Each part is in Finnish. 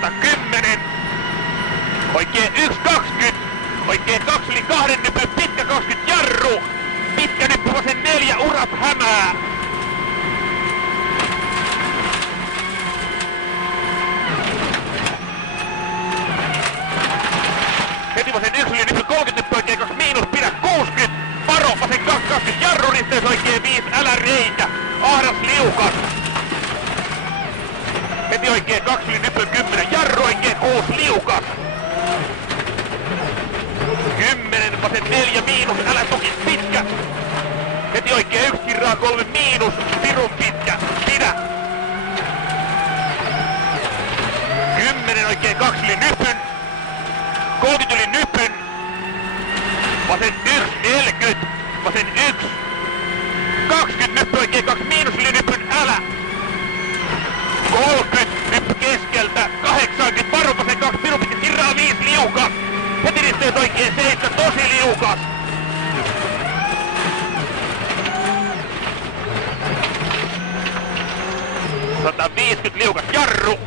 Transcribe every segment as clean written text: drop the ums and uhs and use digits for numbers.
110. Oikein 1.20. Oikein 2 yli 2 nypyn, pitkä 20 jarru. Pitkä nyppy vasen 4, urat hämää. Heti vasen 1 yli nypyn 30 nyppy, oikein 2 miinus, pidä 60. Varo, vasen 2, 20 jarru, risteys oikein 5, älä reikä. Ahdas liukas. Heti oikein 2 yli nypyn 10, jarru oikein 6, liukas. 10, vasen 4, miinus, älä toki pitkä. Heti oikein 1 kirraa 3, miinus, pirun pitkä, pidä. 10, oikein 2 yli nypyn. 30 yli nypyn. Vasen 1, 40, vasen 1. 20 nyppy, oikein 2 miinus yli nypyn, älä. 30, nyppy keskeltä, 80, varo, vasen 2, pirun pitkä, kirraa 5, liukas. Heti risteys oikein 7, tosi liukas. ...150 liukas jarru.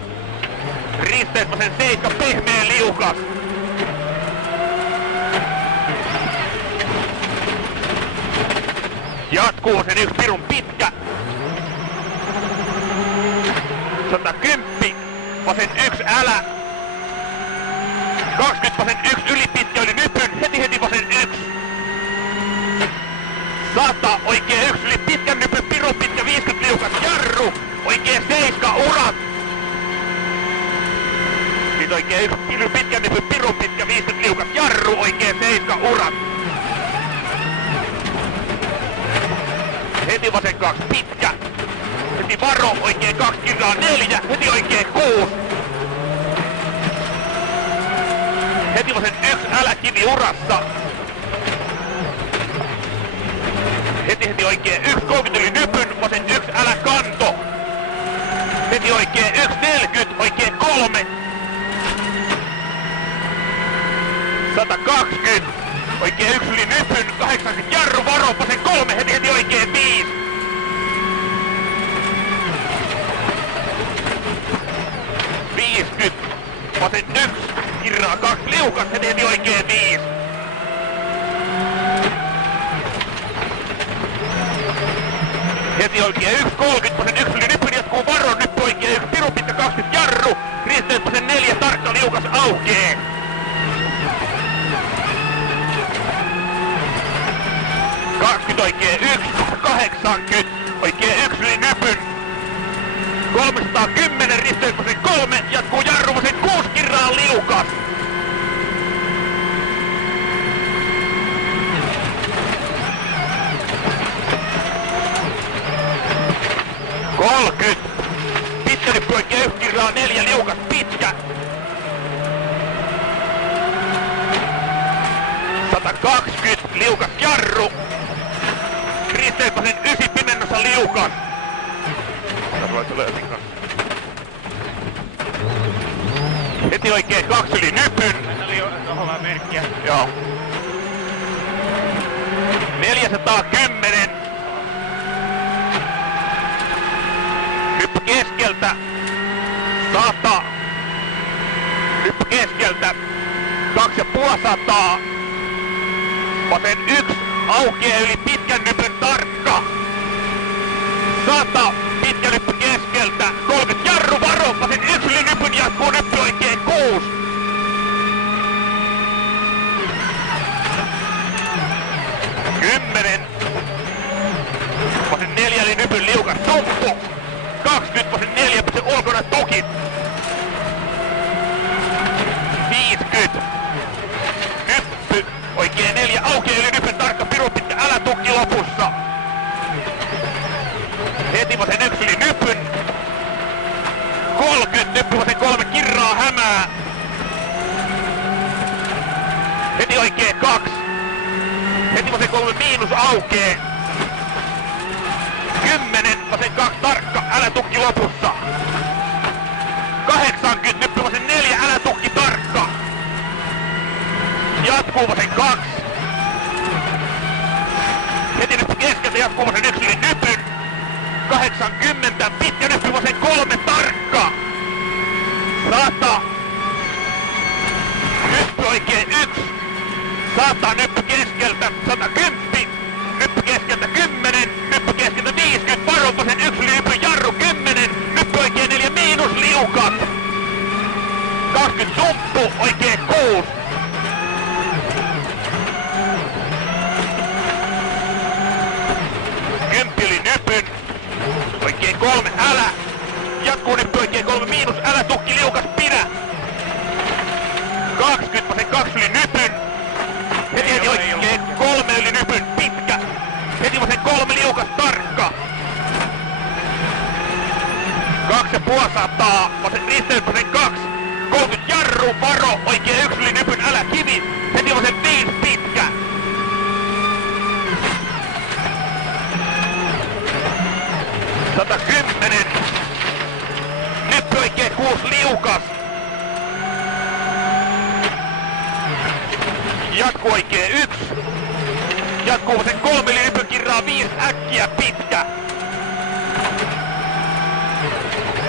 Risteys vasen 7, pehmeä liukas. Jatkuu vasen 1, pirun pitkä. 110, vasen 1, älä. 20 vasen 1 yli pitkä yli nypyn, heti vasen 1. 100 oikein 1 yli pitkän nypyn, pirun pitkä 50 liukas jarru. Oikein 7 urat. Sitten oikein 1 yli pitkän nypyn, pirun pitkä 50 liukas jarru. Oikein 7 urat. Heti vasen 2 pitkä. Heti varo, oikein 2 kirraa 4, heti oikein 6. Heti vasen 1, älä kivi urassa. Heti oikein 1, 30 yli nypyn, vasen 1, älä kanto. Heti oikein 1, 40, oikein 3. 120, oikein 1 yli nypyn, 80 jarru, varo, vasen 3, heti oikein 5. 50, vasen 1. Kirraa 2 liukas, heti oikein 5. Heti oikein 1, 30, vasen 1 yli nyppyn, jatkuu varo, nyppy oikein 1, pirun pitkä 20 jarru. Risteys vasen 4, tarkka liukas aukee. 20 oikein 1, 80, oikein 1 yli nypyn. 310, risteys vasen 3, jatkuu jarru vasen 6, kirraa liukas. Pitkä nyppy oikein 1, kirraa 4, liukas pitkä. 120, liukas jarru. Risteys vasen 9, pimennossa liukas. Heti oikein 2 yli nypyn. Tässä oli jo vähän merkkiä. Joo. 410. Nyppy keskeltä. 100. Nyppy keskeltä. 250. Vasen 1. Aukeaa yli pitkän nypyn tarkka. 100. Pitkä nyppy keskeltä. 30 jarru varo. Vasen 1 yli nypyn, jatkuu nyppy oikein 6. 10. Vasen 4 yli nypyn, liukas tuppu. 20. Vasen 4 se ulkona tukit. 50. Nyppy. Oikein 4 aukeaa yli nypyn, tarkka pirun pitkä, älä tukki lopussa. Heti vasen 1 yli nypyn. 30, nyppy vasen 3, kirraa hämää. Heti oikein 2. Heti vasen 3, miinus aukee. 10, vasen 2, tarkka, älä tukki lopussa. 80, nyppy vasen 4, älä tukki tarkka. Jatkuu vasen 2. Heti nyppy keskeltä, jatkuu vasen 1 yli nypyn. 80, pitkä nyppy vasen 3, tarkka. 100. Nyppy oikein 1. 100, nyppy keskeltä 110. Nyppy keskeltä 10. Nyppy keskeltä 50. Varovasen 1 nyppy jarru 10. Nyppy oikein 4 miinus liukat. 20 tumppu oikein 6. Kymppi oli nypyn. Oikein 3 älä. Jatkuu nyppy oikein 3 miinus älä tukki liukas pidä. 20 vasen 2 yli nypyn. Heti oikein 3 yli nypyn pitkä. Heti vasen 3 liukas tarkka. 250 vasen risteys vasen 2. 30 jarru varo oikein 1 yli nypyn älä kivi. Heti vasen 5 pitkä. 110. Nyppy oikein 6 liukas. Jatkuu oikein 1. Jatkuu sen 3 eli nypyn kirraa 5 äkkiä pitkä.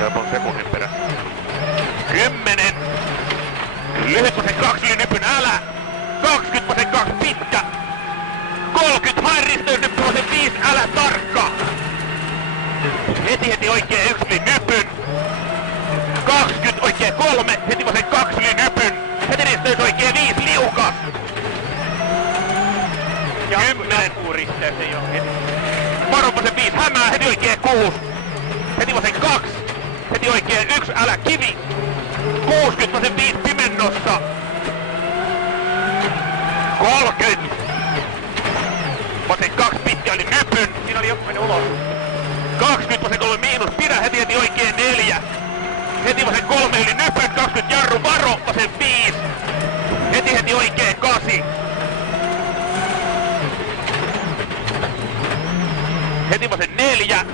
Jopa sekunnin perä. 10. Lyhyt vasen 2 eli nypyn älä. 20 vasen 2 pitkä. 30 hae risteys nyppy vasen 5 älä tarkka. Heti oikein 1 yli nypyn. 20 oikein 3, heti vasen 2 yli nypyn. Heti risteys oikein 5 liukas. 10. Jatkuu risteys ei oo heti. Varo vasen 5 hämää, heti oikein 6. Heti vasen 2. Heti oikein 1 älä kivi. 60 vasen 5 pimennossa. 30. Vasen 2 pitkä yli nypyn. Siinä oli joku mennyt ulos. 20 vasen 3 miinus pidä, heti oikein 4. Heti vasen 3 yli nypyn, 20 jarru varo, vasen 5. Heti oikein 8. Heti vasen 4.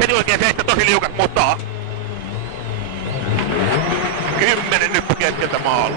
Heti oikein 7 tosi liukas mutaa. 10 nyppy keskeltä maalla.